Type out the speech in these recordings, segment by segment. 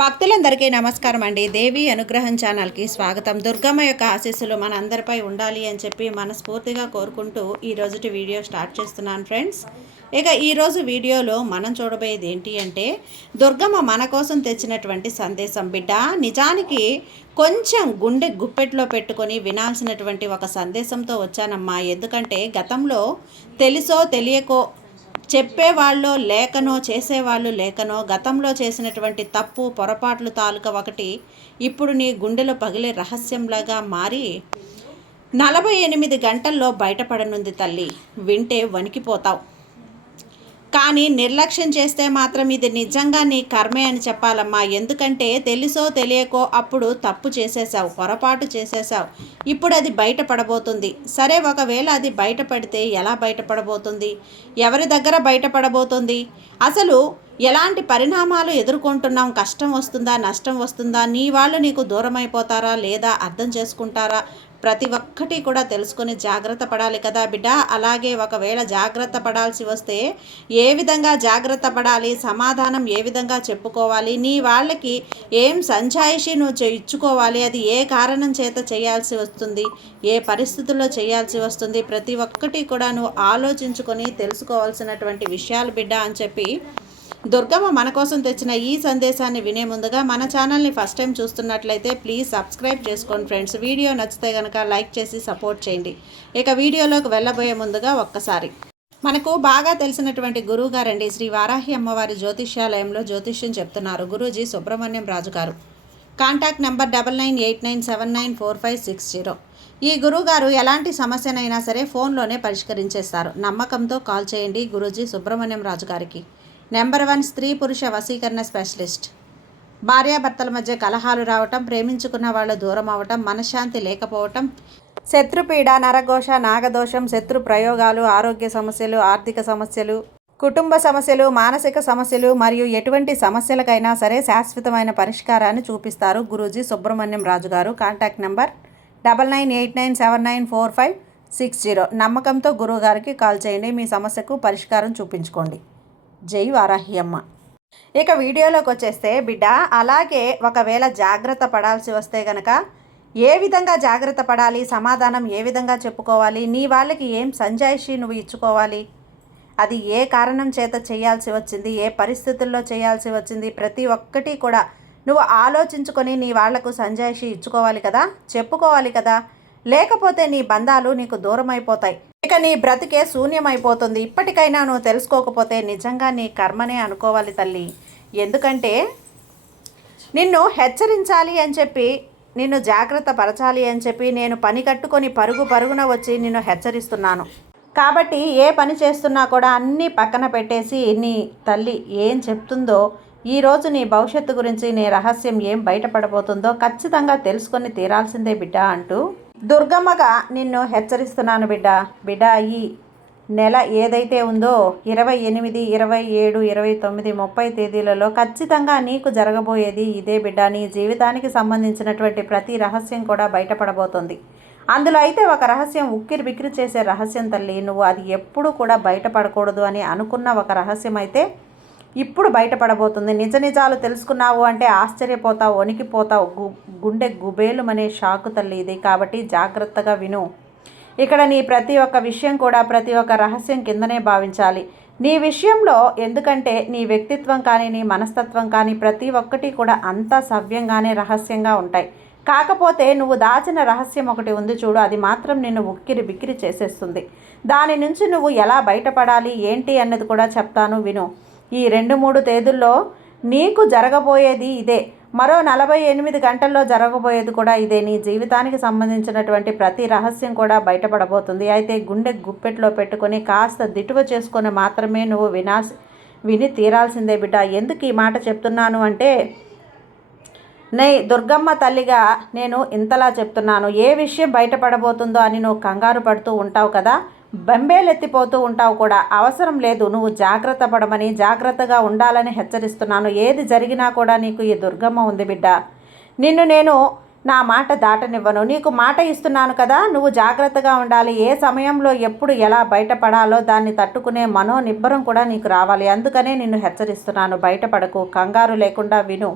భక్తులందరికీ నమస్కారం అండి. దేవి అనుగ్రహం ఛానల్కి స్వాగతం. దుర్గమ్మ యొక్క ఆశీస్సులు మన అందరిపై ఉండాలి అని చెప్పి మనస్ఫూర్తిగా కోరుకుంటూ ఈరోజుటి వీడియో స్టార్ట్ చేస్తున్నాను ఫ్రెండ్స్. ఇక ఈరోజు వీడియోలో మనం చూడబోయేది ఏంటి అంటే, దుర్గమ్మ మన కోసం తెచ్చినటువంటి సందేశం. బిడ్డ, నిజానికి కొంచెం గుండె గుప్పెట్లో పెట్టుకొని వినాల్సినటువంటి ఒక సందేశంతో వచ్చానమ్మా. ఎందుకంటే గతంలో తెలుసో తెలియకో చెప్పేవాళ్ళు లేకనో చేసేవాళ్ళు లేకనో గతంలో చేసినటువంటి తప్పు పొరపాట్లు తాలూకా ఒకటి ఇప్పుడు నీ గుండెలో పగిలే రహస్యంలాగా మారి 48 గంటల్లో బయటపడనుంది తల్లి. వింటే వణికిపోతావు. కానీ నిర్లక్ష్యం చేస్తే మాత్రం ఇది నిజంగా నీ కర్మే అని చెప్పాలమ్మా. ఎందుకంటే తెలుసో తెలియకో అప్పుడు తప్పు చేసేసావు, పొరపాటు చేసేసావు. ఇప్పుడు అది బయటపడబోతుంది. సరే, ఒకవేళ అది బయటపడితే ఎలా బయటపడబోతుంది, ఎవరి దగ్గర బయటపడబోతుంది, అసలు ఎలాంటి పరిణామాలు ఎదుర్కొంటున్నాం, కష్టం వస్తుందా, నష్టం వస్తుందా, నీ వాళ్ళు నీకు దూరం అయిపోతారా లేదా అర్థం చేసుకుంటారా, ప్రతి ఒక్కటి కూడా తెలుసుకొని జాగ్రత్త పడాలి కదా బిడ్డ. అలాగే ఒకవేళ జాగ్రత్త పడాల్సి వస్తే ఏ విధంగా జాగ్రత్త పడాలి, సమాధానం ఏ విధంగా చెప్పుకోవాలి, నీ వాళ్ళకి ఏం సంజాయిషి నువ్వు ఇచ్చుకోవాలి, అది ఏ కారణం చేత చేయాల్సి వస్తుంది, ఏ పరిస్థితుల్లో చేయాల్సి వస్తుంది, ప్రతి ఒక్కటి కూడా నువ్వు ఆలోచించుకొని తెలుసుకోవాల్సినటువంటి విషయాలు బిడ్డ అని చెప్పి దుర్గమ్మ మన కోసం తెచ్చిన ఈ సందేశాన్ని వినే ముందుగా మన ఛానల్ని ఫస్ట్ టైం చూస్తున్నట్లయితే ప్లీజ్ సబ్స్క్రైబ్ చేసుకోండి ఫ్రెండ్స్. వీడియో నచ్చితే కనుక లైక్ చేసి సపోర్ట్ చేయండి. ఇక వీడియోలోకి వెళ్ళబోయే ముందుగా ఒక్కసారి మనకు బాగా తెలిసినటువంటి గురువు గారండి, శ్రీ వారాహి అమ్మవారి జ్యోతిష్యాలయంలో జ్యోతిష్యం చెప్తున్నారు గురూజీ సుబ్రహ్మణ్యం రాజు గారు. Contact number 9989794560. ఈ గురువుగారు ఎలాంటి సమస్యనైనా సరే ఫోన్లోనే పరిష్కరించేస్తారు. నమ్మకంతో కాల్ చేయండి గురూజీ సుబ్రహ్మణ్యం రాజు గారికి. నెంబర్ 1 స్త్రీ పురుష వశీకరణ స్పెషలిస్ట్. భార్యాభర్తల మధ్య కలహాలు రావటం, ప్రేమించుకున్న వాళ్ళు దూరం అవ్వటం, మనశ్శాంతి లేకపోవటం, శత్రుపీడ, నరఘోష, నాగదోషం, శత్రు ప్రయోగాలు, ఆరోగ్య సమస్యలు, ఆర్థిక సమస్యలు, కుటుంబ సమస్యలు, మానసిక సమస్యలు మరియు ఎటువంటి సమస్యలకైనా సరే శాశ్వతమైన పరిష్కారాన్ని చూపిస్తారు గురూజీ సుబ్రహ్మణ్యం రాజు గారు. Contact number 9989794560. నమ్మకంతో గురువు గారికి కాల్ చేయండి. మీ సమస్యకు పరిష్కారం చూపించుకోండి. జై వారాహి అమ్మ. ఇక వీడియోలోకి వచ్చేస్తే బిడ్డ, అలాగే ఒకవేళ జాగ్రత్త పడాల్సి వస్తే గనక ఏ విధంగా జాగ్రత్త పడాలి, సమాధానం ఏ విధంగా చెప్పుకోవాలి, నీ వాళ్ళకి ఏం సంజాయిషి నువ్వు ఇచ్చుకోవాలి, అది ఏ కారణం చేత చేయాల్సి వచ్చింది, ఏ పరిస్థితుల్లో చేయాల్సి వచ్చింది, ప్రతి ఒక్కటి కూడా నువ్వు ఆలోచించుకొని నీ వాళ్లకు సంజాయిషి ఇచ్చుకోవాలి కదా, చెప్పుకోవాలి కదా. లేకపోతే నీ బంధాలు నీకు దూరం అయిపోతాయి. ఇక నీ బ్రతికే శూన్యమైపోతుంది. ఇప్పటికైనా నువ్వు తెలుసుకోకపోతే నిజంగా నీ కర్మనే అనుకోవాలి తల్లి. ఎందుకంటే నిన్ను హెచ్చరించాలి అని చెప్పి, నిన్ను జాగ్రత్త పరచాలి అని చెప్పి నేను పని కట్టుకొని పరుగున వచ్చి నిన్ను హెచ్చరిస్తున్నాను. కాబట్టి ఏ పని చేస్తున్నా కూడా అన్నీ పక్కన పెట్టేసి నీ తల్లి ఏం చెప్తుందో, ఈరోజు నీ భవిష్యత్తు గురించి నీ రహస్యం ఏం బయటపడబోతుందో ఖచ్చితంగా తెలుసుకొని తీరాల్సిందే బిడ్డ అంటూ దుర్గమ్మగా నిన్ను హెచ్చరిస్తున్నాను బిడ్డ. బిడ్డ, ఈ నెల ఏదైతే ఉందో 28, 27, 29, 30 తేదీలలో ఖచ్చితంగా నీకు జరగబోయేది ఇదే బిడ్డ. నీ జీవితానికి సంబంధించినటువంటి ప్రతి రహస్యం కూడా బయటపడబోతుంది. అందులో అయితే ఒక రహస్యం ఉక్కిరి బిక్కిరి చేసే రహస్యం తల్లి. నువ్వు అది ఎప్పుడు కూడా బయటపడకూడదు అని అనుకున్న ఒక రహస్యం అయితే ఇప్పుడు బయటపడబోతుంది. నిజాలు తెలుసుకున్నావు అంటే ఆశ్చర్యపోతావు, వణికిపోతావు, గుండె గుబేలుమనే షాకు తల్లి ఇది. కాబట్టి జాగ్రత్తగా విను. ఇక్కడ నీ ప్రతి ఒక్క విషయం కూడా ప్రతి ఒక్క రహస్యం కిందనే భావించాలి నీ విషయంలో. ఎందుకంటే నీ వ్యక్తిత్వం కానీ నీ మనస్తత్వం కానీ ప్రతి ఒక్కటి కూడా అంతా సవ్యంగానే రహస్యంగా ఉంటాయి. కాకపోతే నువ్వు దాచిన రహస్యం ఒకటి ఉంది చూడు, అది మాత్రం నిన్ను ఉక్కిరి బిక్కిరి చేసేస్తుంది. దాని నుంచి నువ్వు ఎలా బయటపడాలి ఏంటి అన్నది కూడా చెప్తాను విను. ఈ 2-3 తేదీల్లో నీకు జరగబోయేది ఇదే. మరో 48 గంటల్లో జరగబోయేది కూడా ఇదే. నీ జీవితానికి సంబంధించినటువంటి ప్రతి రహస్యం కూడా బయటపడబోతుంది. అయితే గుండె గుప్పెట్లో పెట్టుకొని కాస్త దిటువ చేసుకొని మాత్రమే నువ్వు విని తీరాల్సిందే బిడ్డ. ఎందుకు ఈ మాట చెప్తున్నాను అంటే, దుర్గమ్మ తల్లిగా నేను ఇంతలా చెప్తున్నాను. ఏ విషయం బయటపడబోతుందో అని నువ్వు కంగారు పడుతూ ఉంటావు కదా, బెంబేలెత్తిపోతూ ఉంటావు కూడా. అవసరం లేదు. నువ్వు జాగ్రత్త పడమని, జాగ్రత్తగా ఉండాలని హెచ్చరిస్తున్నాను. ఏది జరిగినా కూడా నీకు ఈ దుర్గమ్మ ఉంది బిడ్డ. నిన్ను నేను నా మాట దాటనివ్వను. నీకు మాట ఇస్తున్నాను కదా, నువ్వు జాగ్రత్తగా ఉండాలి. ఏ సమయంలో ఎప్పుడు ఎలా బయటపడాలో దాన్ని తట్టుకునే మనోనిబ్బరం కూడా నీకు రావాలి. అందుకనే నిన్ను హెచ్చరిస్తున్నాను. బయటపడకు, కంగారు లేకుండా విను.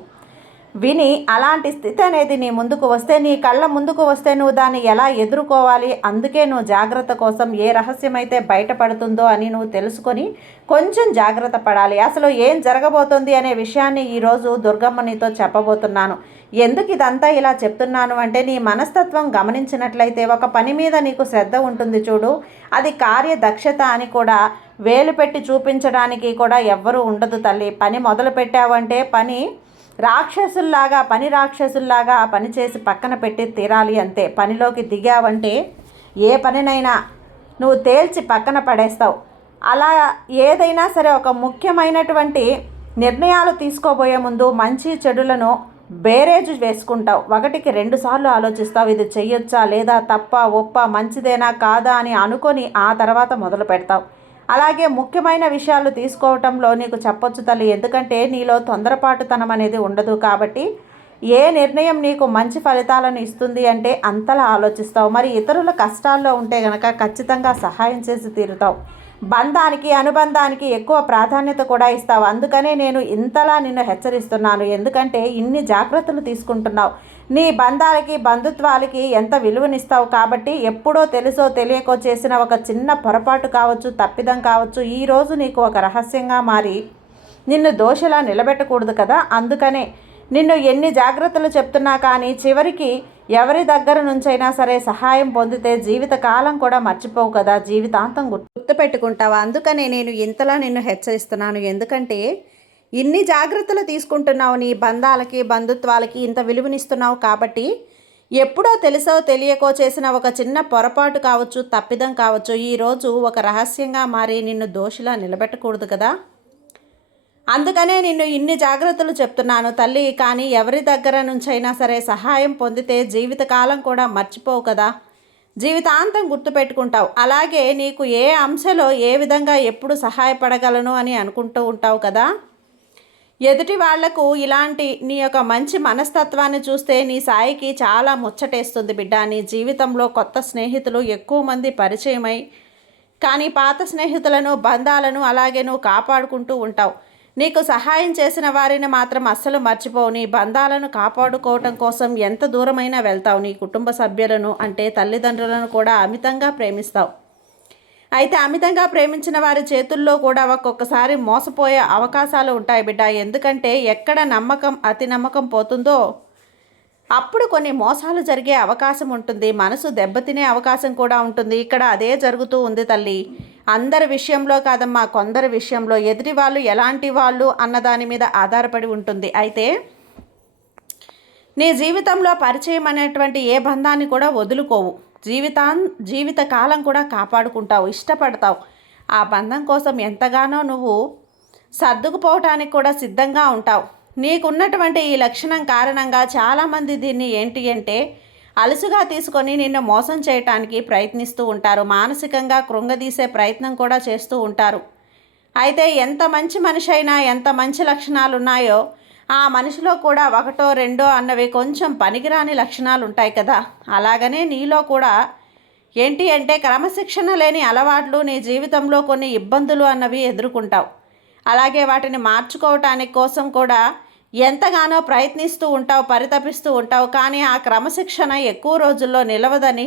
విని అలాంటి స్థితి అనేది నీ ముందుకు వస్తే, నీ కళ్ళ ముందుకు వస్తే నువ్వు దాన్ని ఎలా ఎదుర్కోవాలి, అందుకే నువ్వు జాగ్రత్త కోసం ఏ రహస్యమైతే బయటపడుతుందో అని నువ్వు తెలుసుకొని కొంచెం జాగ్రత్త పడాలి. అసలు ఏం జరగబోతుంది అనే విషయాన్ని ఈరోజు దుర్గమ్మ నీతో చెప్పబోతున్నాను. ఎందుకు ఇదంతా ఇలా చెప్తున్నాను అంటే, నీ మనస్తత్వం గమనించినట్లయితే ఒక పని మీద నీకు శ్రద్ధ ఉంటుంది చూడు, అది కార్యదక్షత అని కూడా వేలు పెట్టి చూపించడానికి కూడా ఎవ్వరూ ఉండదు తల్లి. పని మొదలు పెట్టావంటే పని రాక్షసుల్లాగా ఆ పని చేసి పక్కన పెట్టి తీరాలి అంతే. పనిలోకి దిగావంటే ఏ పనినైనా నువ్వు తేల్చి పక్కన పడేస్తావు. అలా ఏదైనా సరే ఒక ముఖ్యమైనటువంటి నిర్ణయాలు తీసుకోబోయే ముందు మంచి చెడులను బేరేజ్ వేసుకుంటావు. ఒకటికి 2 సార్లు ఆలోచిస్తావు, ఇది చెయ్యొచ్చా లేదా, తప్ప ఒప్ప, మంచిదేనా కాదా అని అనుకొని ఆ తర్వాత మొదలు పెడతావు. అలాగే ముఖ్యమైన విషయాలు తీసుకోవటంలో నీకు చెప్పొచ్చు తల్లి, ఎందుకంటే నీలో తొందరపాటుతనం అనేది ఉండదు. కాబట్టి ఏ నిర్ణయం నీకు మంచి ఫలితాలను ఇస్తుంది అంటే అంతలా ఆలోచిస్తావు. మరి ఇతరుల కష్టాల్లో ఉంటే గనక ఖచ్చితంగా సహాయం చేసి తీరుతావు. బంధానికి అనుబంధానికి ఎక్కువ ప్రాధాన్యత కూడా ఇస్తావు. అందుకనే నేను ఇంతలా నిన్ను హెచ్చరిస్తున్నాను. ఎందుకంటే ఇన్ని జాగ్రత్తలు తీసుకుంటున్నావు. నీ బంధాలకి బంధుత్వాలకి ఎంత విలువనిస్తావు. కాబట్టి ఎప్పుడో తెలుసో తెలియకో చేసిన ఒక చిన్న పొరపాటు కావచ్చు, తప్పిదం కావచ్చు, ఈరోజు నీకు ఒక రహస్యంగా మారి నిన్ను దోషిలా నిలబెట్టకూడదు కదా. అందుకనే నిన్ను ఎన్ని జాగ్రత్తలు చెప్తున్నా కానీ చివరికి ఎవరి దగ్గర నుంచైనా సరే సహాయం పొందితే జీవితకాలం కూడా మర్చిపోవు కదా, జీవితాంతం గుర్తుపెట్టుకుంటావా. అందుకనే నేను ఇంతలా నిన్ను హెచ్చరిస్తున్నాను. ఎందుకంటే ఇన్ని జాగ్రత్తలు తీసుకుంటున్నావు, నీ బంధాలకి బంధుత్వాలకి ఇంత విలువనిస్తున్నావు. కాబట్టి ఎప్పుడో తెలుసో తెలియకో చేసిన ఒక చిన్న పొరపాటు కావచ్చు, తప్పిదం కావచ్చు, ఈరోజు ఒక రహస్యంగా మారి నిన్ను దోషిలా నిలబెట్టకూడదు కదా. అందుకనే నిన్ను ఇన్ని జాగ్రత్తలు చెప్తున్నాను తల్లి. కానీ ఎవరి దగ్గర నుంచైనా సరే సహాయం పొందితే జీవితకాలం కూడా మర్చిపోవు కదా, జీవితాంతం గుర్తుపెట్టుకుంటావు. అలాగే నీకు ఏ అంశలో ఏ విధంగా ఎప్పుడు సహాయపడగలను అని అనుకుంటూ ఉంటావు కదా. ఎదుటి వాళ్లకు ఇలాంటి నీ యొక్క మంచి మనస్తత్వాన్ని చూస్తే నీ సాయికి చాలా ముచ్చటేస్తుంది బిడ్డ. నీ జీవితంలో కొత్త స్నేహితులు ఎక్కువ మంది పరిచయమై కానీ పాత స్నేహితులను బంధాలను అలాగే నువ్వు కాపాడుకుంటూ ఉంటావు. నీకు సహాయం చేసిన వారిని మాత్రం అస్సలు మర్చిపోవు. నీ బంధాలను కాపాడుకోవటం కోసం ఎంత దూరమైనా వెళ్తావు. నీ కుటుంబ సభ్యులను అంటే తల్లిదండ్రులను కూడా అమితంగా ప్రేమిస్తావు. అయితే అమితంగా ప్రేమించిన వారి చేతుల్లో కూడా ఒక్కొక్కసారి మోసపోయే అవకాశాలు ఉంటాయి బిడ్డ. ఎందుకంటే ఎక్కడ నమ్మకం అతి నమ్మకం పోతుందో అప్పుడు కొన్ని మోసాలు జరిగే అవకాశం ఉంటుంది, మనసు దెబ్బతినే అవకాశం కూడా ఉంటుంది. ఇక్కడ అదే జరుగుతూ ఉంది తల్లి. అందరి విషయంలో కాదమ్మా, కొందరి విషయంలో. ఎదుటి వాళ్ళు ఎలాంటి వాళ్ళు అన్నదాని మీద ఆధారపడి ఉంటుంది. అయితే నీ జీవితంలో పరిచయం అనేటువంటి ఏ బంధాన్ని కూడా వదులుకోవు. జీవితకాలం కూడా కాపాడుకుంటావు, ఇష్టపడతావు. ఆ బంధం కోసం ఎంతగానో నువ్వు సర్దుకుపోవటానికి కూడా సిద్ధంగా ఉంటావు. నీకున్నటువంటి ఈ లక్షణం కారణంగా చాలామంది దీన్ని ఏంటి అంటే అలుసుగా తీసుకొని నిన్ను మోసం చేయటానికి ప్రయత్నిస్తూ ఉంటారు. మానసికంగా కృంగదీసే ప్రయత్నం కూడా చేస్తూ ఉంటారు. అయితే ఎంత మంచి మనిషి అయినా, ఎంత మంచి లక్షణాలు ఉన్నాయో ఆ మనిషిలో కూడా ఒకటో రెండో అన్నవి కొంచెం పనికిరాని లక్షణాలు ఉంటాయి కదా. అలాగనే నీలో కూడా ఏంటి అంటే క్రమశిక్షణ లేని అలవాట్లు, నీ జీవితంలో కొన్ని ఇబ్బందులు అన్నవి ఎదుర్కొంటావు. అలాగే వాటిని మార్చుకోవటానికి కోసం కూడా ఎంతగానో ప్రయత్నిస్తూ ఉంటావు, పరితపిస్తూ ఉంటావు. కానీ ఆ క్రమశిక్షణ ఎక్కువ రోజుల్లో నిలవదని,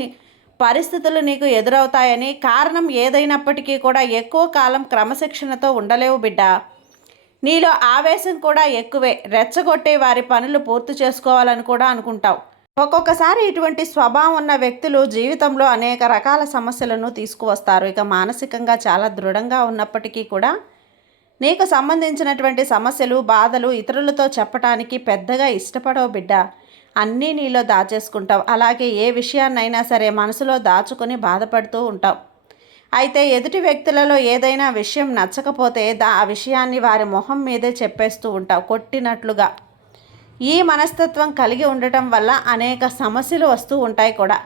పరిస్థితులు నీకు ఎదురవుతాయని, కారణం ఏదైనప్పటికీ కూడా ఎక్కువ కాలం క్రమశిక్షణతో ఉండలేవు బిడ్డ. నీలో ఆవేశం కూడా ఎక్కువే, రెచ్చగొట్టే వారి పనులు పూర్తి చేసుకోవాలని కూడా అనుకుంటావు. ఒక్కొక్కసారి ఇటువంటి స్వభావం ఉన్న వ్యక్తులు జీవితంలో అనేక రకాల సమస్యలను తీసుకువస్తారు. ఇక మానసికంగా చాలా దృఢంగా ఉన్నప్పటికీ కూడా నీకు సంబంధించినటువంటి సమస్యలు, బాధలు ఇతరులతో చెప్పటానికి పెద్దగా ఇష్టపడవు బిడ్డ. అన్నీ నీలో దాచేసుకుంటావు. అలాగే ఏ విషయాన్నైనా సరే మనసులో దాచుకొని బాధపడుతూ ఉంటావు. అయితే ఎదుటి వ్యక్తులలో ఏదైనా విషయం నచ్చకపోతే ఆ విషయాన్ని వారి మొహం మీదే చెప్పేస్తూ ఉంటావు, కొట్టినట్లుగా. ఈ మనస్తత్వం కలిగి ఉండటం వల్ల అనేక సమస్యలు వస్తూ ఉంటాయి కూడా.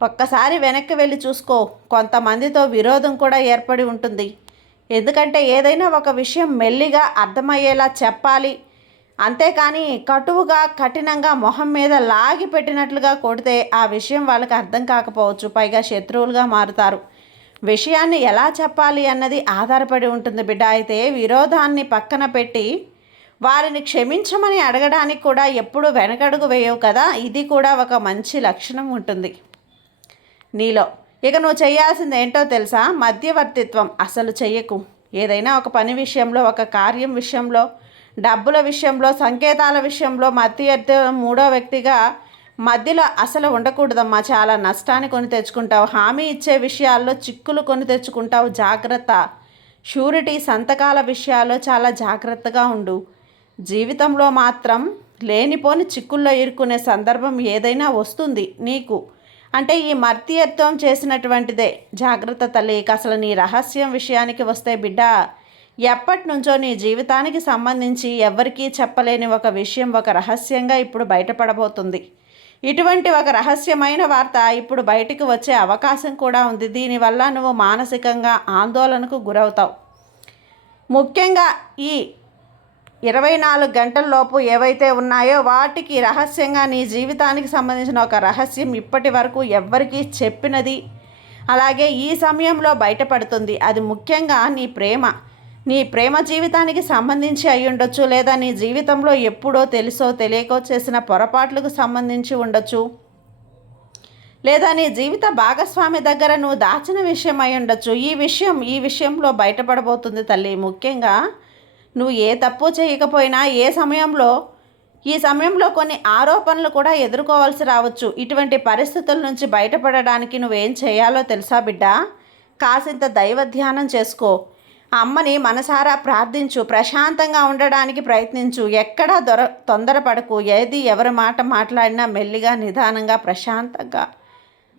ఒక్కసారి వెనక్కి వెళ్ళి చూసుకో, కొంతమందితో విరోధం కూడా ఏర్పడి ఉంటుంది. ఎందుకంటే ఏదైనా ఒక విషయం మెల్లిగా అర్థమయ్యేలా చెప్పాలి, అంతేకాని కటువుగా కఠినంగా మొహం మీద లాగి పెట్టినట్లుగా కొడితే ఆ విషయం వాళ్ళకి అర్థం కాకపోవచ్చు, పైగా శత్రువులుగా మారుతారు. విషయాన్ని ఎలా చెప్పాలి అన్నది ఆధారపడి ఉంటుంది బిడ్డ. అయితే విరోధాన్ని పక్కన పెట్టి వారిని క్షమించమని అడగడానికి కూడా ఎప్పుడు వెనకడుగు వేయవు కదా. ఇది కూడా ఒక మంచి లక్షణం ఉంటుంది నీలో. ఇక నువ్వు చేయాల్సింది ఏంటో తెలుసా? మధ్యవర్తిత్వం అసలు చెయ్యకు. ఏదైనా ఒక పని విషయంలో, ఒక కార్యం విషయంలో, డబ్బుల విషయంలో, సంకేతాల విషయంలో మూడో వ్యక్తిగా మధ్యలో అసలు ఉండకూడదమ్మా. చాలా నష్టాన్ని కొని తెచ్చుకుంటావు. హామీ ఇచ్చే విషయాల్లో చిక్కులు కొని తెచ్చుకుంటావు. జాగ్రత్త. షూరిటీ సంతకాల విషయాల్లో చాలా జాగ్రత్తగా ఉండు. జీవితంలో మాత్రం లేనిపోని చిక్కుల్లో ఇరుక్కునే సందర్భం ఏదైనా వస్తుంది నీకు. అంటే ఈ మర్త్యత్వం చేసినటువంటిదే. జాగ్రత్త తల్లి. అసలు నీ రహస్యం విషయానికి వస్తే బిడ్డ, ఎప్పటి నుంచో నీ జీవితానికి సంబంధించి ఎవరికీ చెప్పలేని ఒక విషయం, ఒక రహస్యంగా ఇప్పుడు బయటపడబోతుంది. ఇటువంటి ఒక రహస్యమైన వార్త ఇప్పుడు బయటికి వచ్చే అవకాశం కూడా ఉంది. దీనివల్ల నువ్వు మానసికంగా ఆందోళనకు గురవుతావు. ముఖ్యంగా ఈ 24 గంటల్లోపు ఏవైతే ఉన్నాయో వాటికి రహస్యంగా నీ జీవితానికి సంబంధించిన ఒక రహస్యం ఇప్పటి వరకు ఎవ్వరికీ చెప్పినది అలాగే ఈ సమయంలో బయటపడుతుంది. అది ముఖ్యంగా నీ ప్రేమ జీవితానికి సంబంధించి అయి ఉండొచ్చు, లేదా నీ జీవితంలో ఎప్పుడో తెలుసో తెలియకో చేసిన పొరపాట్లకు సంబంధించి ఉండొచ్చు, లేదా నీ జీవిత భాగస్వామి దగ్గర నువ్వు దాచిన విషయం అయి ఉండొచ్చు. ఈ విషయంలో బయటపడబోతుంది తల్లి. ముఖ్యంగా నువ్వు ఏ తప్పు చేయకపోయినా ఈ సమయంలో కొన్ని ఆరోపణలు కూడా ఎదుర్కోవాల్సి రావచ్చు. ఇటువంటి పరిస్థితుల నుంచి బయటపడడానికి నువ్వేం చేయాలో తెలుసా బిడ్డ? కాసింత దైవ ధ్యానం చేసుకో. అమ్మని మనసారా ప్రార్థించు. ప్రశాంతంగా ఉండడానికి ప్రయత్నించు. ఎక్కడా తొందరపడకు. ఎవరి మాట మాట్లాడినా మెల్లిగా, నిదానంగా, ప్రశాంతంగా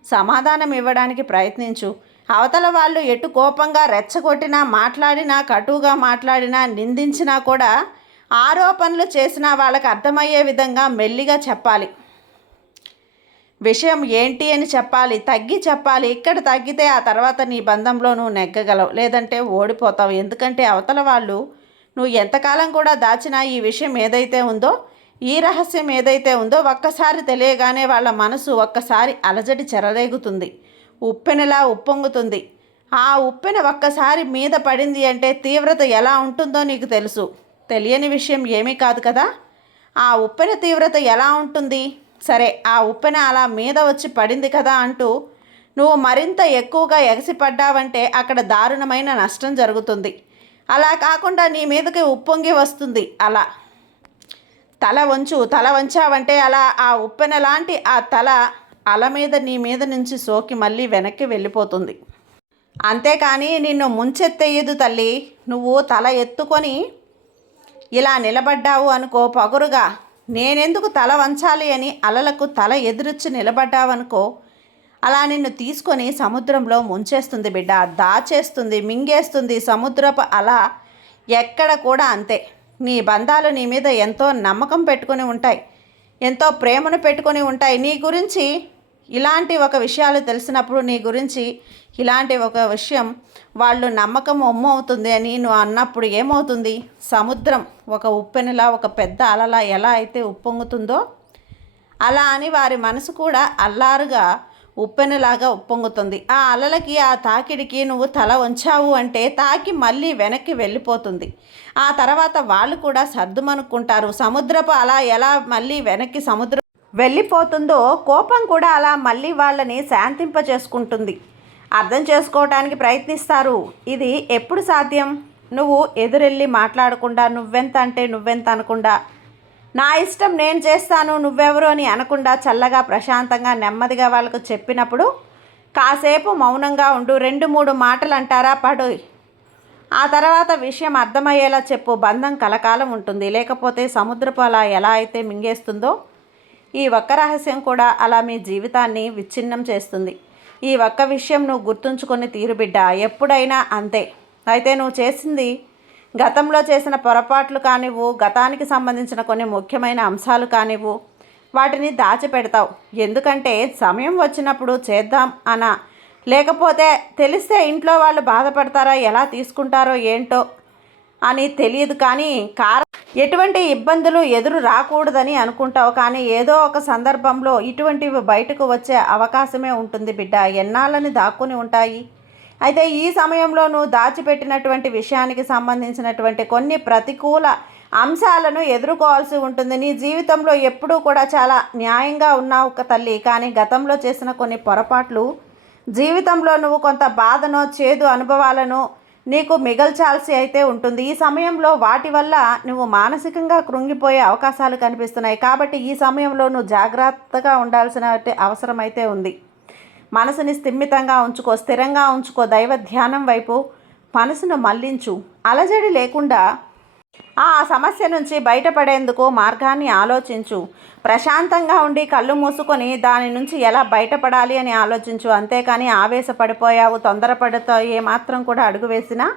సమాధానం ఇవ్వడానికి ప్రయత్నించు. అవతల వాళ్ళు ఎటు కోపంగా రెచ్చగొట్టినా, మాట్లాడినా, కటువుగా మాట్లాడినా, నిందించినా కూడా, ఆరోపణలు చేసినా వాళ్ళకి అర్థమయ్యే విధంగా మెల్లిగా చెప్పాలి. విషయం ఏంటి అని చెప్పాలి. తగ్గి చెప్పాలి. ఇక్కడ తగ్గితే ఆ తర్వాత నీ బంధంలో నువ్వు నెగ్గగలవు, లేదంటే ఓడిపోతావు. ఎందుకంటే అవతల వాళ్ళు నువ్వు ఎంతకాలం కూడా దాచిన ఈ విషయం ఏదైతే ఉందో, ఈ రహస్యం ఏదైతే ఉందో ఒక్కసారి తెలియగానే వాళ్ళ మనసు ఒక్కసారి అలజడి చెరరేగుతుంది, ఉప్పెనలా ఉప్పొంగుతుంది. ఆ ఉప్పెన ఒక్కసారి మీద పడింది అంటే తీవ్రత ఎలా ఉంటుందో నీకు తెలుసు. తెలియని విషయం ఏమీ కాదు కదా. ఆ ఉప్పెన తీవ్రత ఎలా ఉంటుంది? సరే, ఆ ఉప్పెన అలా మీద వచ్చి పడింది కదా అంటూ నువ్వు మరింత ఎక్కువగా ఎగసిపడ్డావంటే అక్కడ దారుణమైన నష్టం జరుగుతుంది. అలా కాకుండా నీ మీదకి ఉప్పొంగి వస్తుంది. అలా తల వంచావంటే అలా ఆ ఉప్పెన లాంటి ఆ తల అల మీద నీ మీద నుంచి సోకి మళ్ళీ వెనక్కి వెళ్ళిపోతుంది. అంతేకాని నిన్ను ముంచెత్తేయదు తల్లి. నువ్వు తల ఎత్తుకొని ఇలా నిలబడ్డావు అనుకో, పగురుగా నేనెందుకు తల వంచాలి అని అలలకు తల ఎదురొచ్చి నిలబడ్డావనుకో, అలా నిన్ను తీసుకొని సముద్రంలో ముంచేస్తుంది బిడ్డ. దాచేస్తుంది, మింగేస్తుంది. సముద్రపు అల ఎక్కడ కూడా అంతే. నీ బంధాలు నీ మీద ఎంతో నమ్మకం పెట్టుకొని ఉంటాయి, ఎంతో ప్రేమను పెట్టుకొని ఉంటాయి. నీ గురించి ఇలాంటి ఒక విషయాలు తెలిసినప్పుడు, నీ గురించి ఇలాంటి ఒక విషయం వాళ్ళు నమ్మకం అవుతుంది అని నువ్వు అన్నప్పుడు ఏమవుతుంది? సముద్రం ఒక ఉప్పెనలా, ఒక పెద్ద అలలా ఎలా అయితే ఉప్పొంగుతుందో అలా అని వారి మనసు కూడా అల్లారుగా ఉప్పెనలాగా ఉప్పొంగుతుంది. ఆ అలలకి, ఆ తాకిడికి నువ్వు తల వంచావు అంటే తాకి మళ్ళీ వెనక్కి వెళ్ళిపోతుంది. ఆ తర్వాత వాళ్ళు కూడా సర్దుమనుకుంటారు. సముద్రపు అలా ఎలా మళ్ళీ వెనక్కి సముద్రం వెళ్ళిపోతుందో, కోపం కూడా అలా మళ్ళీ వాళ్ళని శాంతింపచేసుకుంటుంది. అర్థం చేసుకోవటానికి ప్రయత్నిస్తారు. ఇది ఎప్పుడు సాధ్యం? నువ్వు ఎదురెళ్ళి మాట్లాడకుండా, నువ్వెంత అంటే నువ్వెంత అనకుండా, నా ఇష్టం నేను చేస్తాను నువ్వెవరు అని అనకుండా, చల్లగా ప్రశాంతంగా నెమ్మదిగా వాళ్ళకు చెప్పినప్పుడు కాసేపు మౌనంగా ఉండు. 2-3 మాటలు అంటారా పడు. ఆ తర్వాత విషయం అర్థమయ్యేలా చెప్పు. బంధం కలకాలం ఉంటుంది. లేకపోతే సముద్రపు అలా ఎలా అయితే మింగేస్తుందో, ఈ ఒక్క రహస్యం కూడా అలా మీ జీవితాన్ని విచ్ఛిన్నం చేస్తుంది. ఈ ఒక్క విషయం నువ్వు గుర్తుంచుకొని తీరు బిడ్డ. ఎప్పుడైనా అంతే. అయితే నువ్వు చేసింది, గతంలో చేసిన పొరపాట్లు కానివ్వు, గతానికి సంబంధించిన కొన్ని ముఖ్యమైన అంశాలు కానివ్వు, వాటిని దాచిపెడతావు. ఎందుకంటే సమయం వచ్చినప్పుడు చేద్దాం లేకపోతే తెలిస్తే ఇంట్లో వాళ్ళు బాధపడతారా, ఎలా తీసుకుంటారో ఏంటో అని తెలియదు. కానీ ఎటువంటి ఇబ్బందులు ఎదురు రాకూడదని అనుకుంటావు. కానీ ఏదో ఒక సందర్భంలో ఇటువంటివి బయటకు వచ్చే అవకాశమే ఉంటుంది బిడ్డ. ఎన్నాళ్ళని దాక్కుని ఉంటాయి. అయితే ఈ సమయంలో నువ్వు దాచిపెట్టినటువంటి విషయానికి సంబంధించినటువంటి కొన్ని ప్రతికూల అంశాలను ఎదుర్కోవాల్సి ఉంటుంది. నీ జీవితంలో ఎప్పుడూ కూడా చాలా న్యాయంగా ఉన్నావు తల్లి. కానీ గతంలో చేసిన కొన్ని పొరపాట్లు జీవితంలో నువ్వు కొంత బాధనో చేదు అనుభవాలను నీకు మిగల్చాల్సి అయితే ఉంటుంది. ఈ సమయంలో వాటి వల్ల నువ్వు మానసికంగా కృంగిపోయే అవకాశాలు కనిపిస్తున్నాయి. కాబట్టి ఈ సమయంలో నువ్వు జాగ్రత్తగా ఉండాల్సిన అవసరం అయితే ఉంది. మనసుని స్థిమితంగా ఉంచుకో, స్థిరంగా ఉంచుకో. దైవ ధ్యానం వైపు మనసును మళ్లించు. అలజడి లేకుండా ఆ సమస్య నుంచి బయటపడేందుకు మార్గాన్ని ఆలోచించు. ప్రశాంతంగా ఉండి కళ్ళు మూసుకొని దాని నుంచి ఎలా బయటపడాలి అని ఆలోచించు. అంతేకాని ఆవేశపడిపోయావు, తొందరపడుతో ఏమాత్రం కూడా అడుగు వేసినా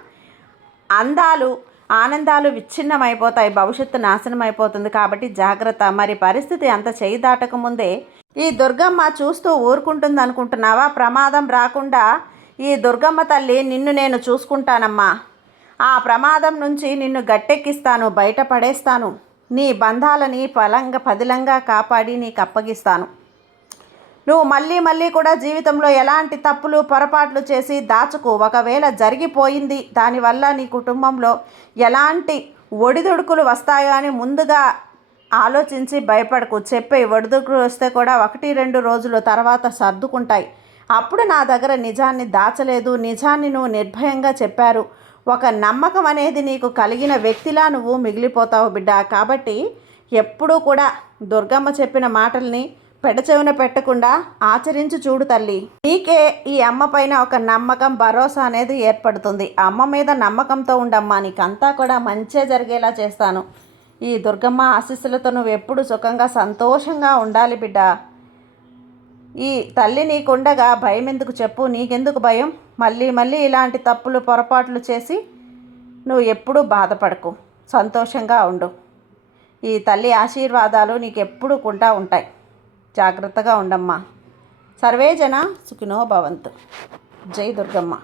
ఆనందాలు విచ్ఛిన్నమైపోతాయి, భవిష్యత్తు నాశనం అయిపోతుంది. కాబట్టి జాగ్రత్త. మరి పరిస్థితి అంత చేయి దాటకముందే ఈ దుర్గమ్మ చూస్తూ ఊరుకుంటుంది అనుకుంటున్నావా? ప్రమాదం రాకుండా ఈ దుర్గమ్మ తల్లి నిన్ను నేను చూసుకుంటానమ్మా. ఆ ప్రమాదం నుంచి నిన్ను గట్టెక్కిస్తాను, బయటపడేస్తాను. నీ బంధాలని పదిలంగా కాపాడి నీకు అప్పగిస్తాను. నువ్వు మళ్ళీ కూడా జీవితంలో ఎలాంటి తప్పులు పొరపాట్లు చేసి దాచుకు. ఒకవేళ జరిగిపోయింది, దానివల్ల నీ కుటుంబంలో ఎలాంటి ఒడిదుడుకులు వస్తాయో అని ముందుగా ఆలోచించి భయపడకు. చెప్పే ఒడిదుడుకులు వస్తే కూడా 1-2 రోజుల తర్వాత సర్దుకుంటాయి. అప్పుడు నా దగ్గర నిజాన్ని దాచలేదు, నిజాన్ని నువ్వు నిర్భయంగా చెప్పారు. ఒక నమ్మకం అనేది నీకు కలిగిన వ్యక్తిలా నువ్వు మిగిలిపోతావు బిడ్డ. కాబట్టి ఎప్పుడూ కూడా దుర్గమ్మ చెప్పిన మాటల్ని పెడచెవిన పెట్టకుండా ఆచరించి చూడు తల్లి. నీకే ఈ అమ్మ పైన ఒక నమ్మకం, భరోసా అనేది ఏర్పడుతుంది. అమ్మ మీద నమ్మకంతో ఉండమ్మా. నీకంతా కూడా మంచే జరిగేలా చేస్తాను. ఈ దుర్గమ్మ ఆశీస్సులతో నువ్వు ఎప్పుడు సుఖంగా సంతోషంగా ఉండాలి బిడ్డ. ఈ తల్లి నీకుండగా భయం ఎందుకు చెప్పు? నీకెందుకు భయం? మళ్ళీ ఇలాంటి తప్పులు పొరపాట్లు చేసి నువ్వు ఎప్పుడూ బాధపడకు, సంతోషంగా ఉండు. ఈ తల్లి ఆశీర్వాదాలు నీకు ఎప్పుడూ కూడా ఉంటాయి. జాగ్రత్తగా ఉండమ్మా. సర్వేజన సుఖినో భవంతు. జై దుర్గమ్మ.